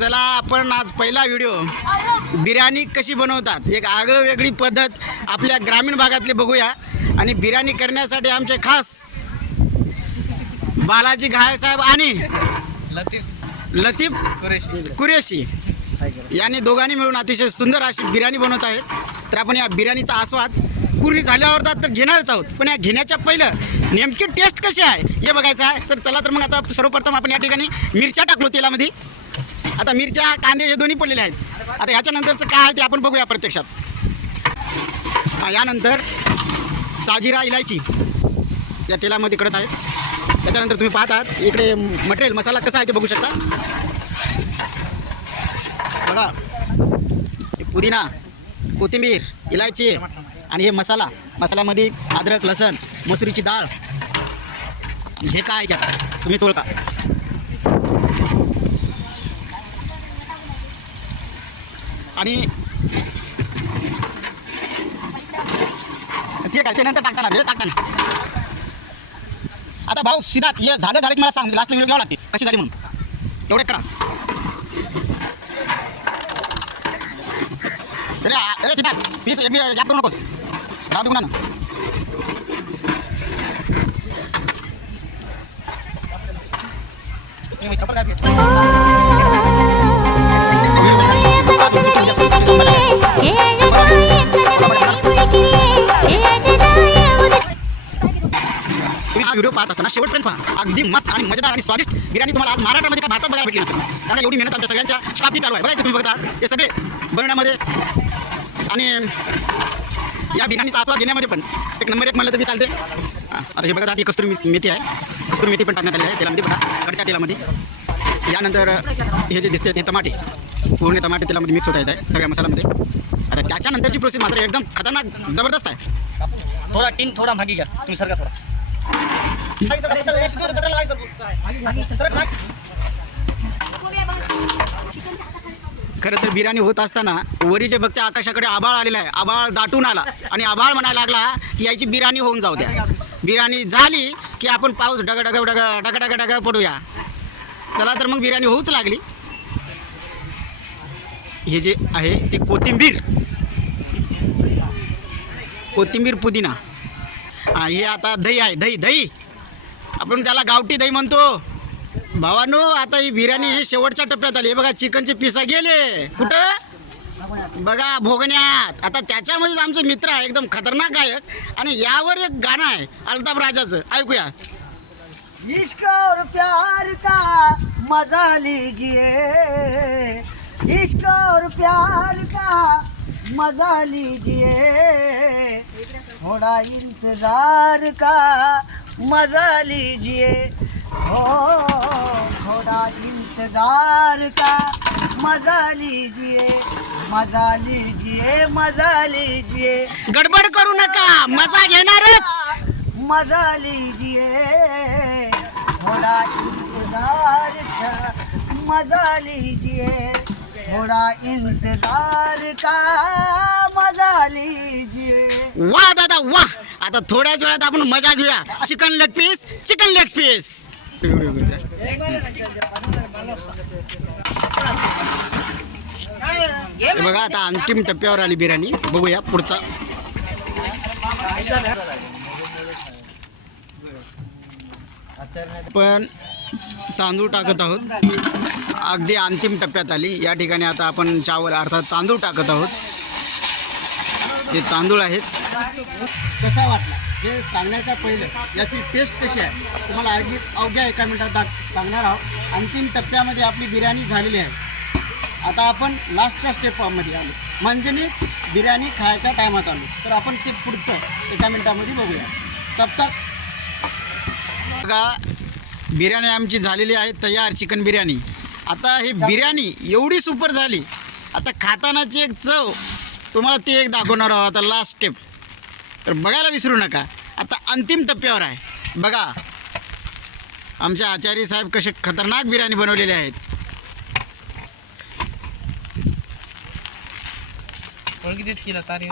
चला आपण आज पहिला व्हिडिओ बिर्याणी कशी बनवतात एक आगळं वेगळी पद्धत आपल्या ग्रामीण भागातली बघूया। आणि बिर्याणी करण्यासाठी आमचे खास बालाजी घायल साहेब आणि लतीफ कुरेशी यांनी दोघांनी मिळून अतिशय सुंदर अशी बिर्याणी बनवत आहेत। तर आपण या बिर्याणीचा आस्वाद पूर्ण झाल्यावर तर घेणारच आहोत, पण या घेण्याच्या पहिलं नेमकी टेस्ट कशी आहे हे बघायचं आहे। तर चला तर मग आता सर्वप्रथम आपण या ठिकाणी मिरच्या टाकलो तेलामध्ये। आता मिरच्या कांदे हे दोन्ही पडलेले आहेत। आता ह्याच्यानंतरचं काय आहे ते आपण बघूया प्रत्यक्षात। यानंतर साजिरा इलायची या तेलामध्ये कडत आहेत। त्याच्यानंतर तुम्ही पाहतात इकडे मटेरियल मसाला कसा आहे ते बघू शकता। बघा पुदिना, कोथिंबीर, इलायची आणि हे मसाल्यामध्ये अद्रक, लसण, मसुरीची डाळ, हे काय आहे तुम्ही ओळखा। आणि ठीक आहे ते नंतर टाकताना आता भाऊ सीधा हे झालं की मला सांग, लास्ट व्हिडिओ घ्यावं लागते कशी झाली म्हणून एवढे करा। अरे सीधा पीस गॅप करू नकोस, राहू दे ना। तुम्ही हा व्हिडिओ पाहत असताना शेवटपर्यंत पहा। अगदी मस्त आणि मजेदार आणि स्वादिष्ट बिर्याणी तुम्हाला आज महाराष्ट्रामध्ये काय भारतात बघायला भेटली नसेल, कारण एवढी मेहनत आमच्या सगळ्यांच्या स्टाफची चालू आहे। बघा तुम्ही बघता हे सगळे बनवण्यामध्ये आणि या बिर्याणीचा आस्वाद घेण्यामध्ये पण एक नंबर एक म्हणलं तर मी चालते। आता हे बघा ती कस्तुरी मेथी आहे, कस्तुरी मेथी पण टाकण्यात आली आहे तेलामध्ये, बघा कडक्या तेलामध्ये। यानंतर हे जे दिसते ते टमाटे, पूर्ण टमाटे तेलामध्ये मिक्स होत आहेत सगळ्या मसाल्यामध्ये। आता त्याच्यानंतरची प्रोसेस मात्र एकदम खतरनाक जबरदस्त आहे। थोडा मागे घ्या तुम्ही, सरका थोडा। खरं तर बिर्याणी होत असताना वरीचे बघते आकाशाकडे आभाळ आलेला आहे, आभाळ दाटून आला आणि आभाळ म्हणायला लागला की याची बिर्याणी होऊन जाऊ द्या। बिर्याणी झाली की आपण पाऊस डग पडूया। चला तर मग बिर्याणी होऊच लागली। हे जे आहे ते कोथिंबीर पुदिना, हे आता दही आहे, दही आपण त्याला गावठी दही म्हणतो भावानो। आता ही बिर्याणी ही शेवटच्या टप्प्यात आली। बघा चिकनचे पिसा गेले कुठं, बघा भोगण्यात। आता त्याच्यामध्येच आमचे मित्र आहे एकदम खतरनाक गायक, आणि यावर एक गाणं आहे अल्ताफ राजाचं, ऐकूया। इश्क और प्यार का मजा लीजिए, इश्क और प्यार का मजा लीजिए, थोड़ा इंतजार का मजा लीजिए, हो थोड़ा इंतजार का मजा लीजिए, मजा लीजिए, मजा लीजिए। गडबड करू नका, मजा घेणारच। मजा लीजिए, थोड़ा इंतजार का मजा लीजिए, थोड़ा इंतजार का मजा लीजिए। वाह दादा वाह। आता थोड्याच वेळात आपण मजा घेऊया। Chicken leg piece. हे बघा आता अंतिम टप्प्यावर आली बिर्याणी, बघूया पुढचा। पण तांदूळ टाकत आहोत, अगदी अंतिम टप्प्यात आली। या ठिकाणी आता आपण चावल अर्थात तांदूळ टाकत आहोत। हे तांदूळ आहेत। कसा वाटला हे सांगण्याच्या पहिलं याची टेस्ट कशी आहे तुम्हाला अवघ्या एका मिनिटात सांगणार आहोत। अंतिम टप्प्यामध्ये आपली बिर्याणी झालेली आहे। आता आपण लास्टच्या स्टेपमध्ये आलो, म्हणजेच बिर्याणी खायच्या टायमात आलो। तर आपण ते पुढचं एका मिनिटामध्ये बघूया। तब तक बघा बिर्याणी आमची झालेली आहे तयार, चिकन बिर्याणी। आता ही बिर्याणी एवढी सुपर झाली, आता खातानाची एक चव तुम्हाला ती एक दाखवणार आहोत। आता लास्ट स्टेप तर बघायला विसरू नका। आता अंतिम टप्प्यावर आहे, बघा आमचे आचार्य साहेब कसे खतरनाक बिर्याणी बनवलेले आहेत। केला तारी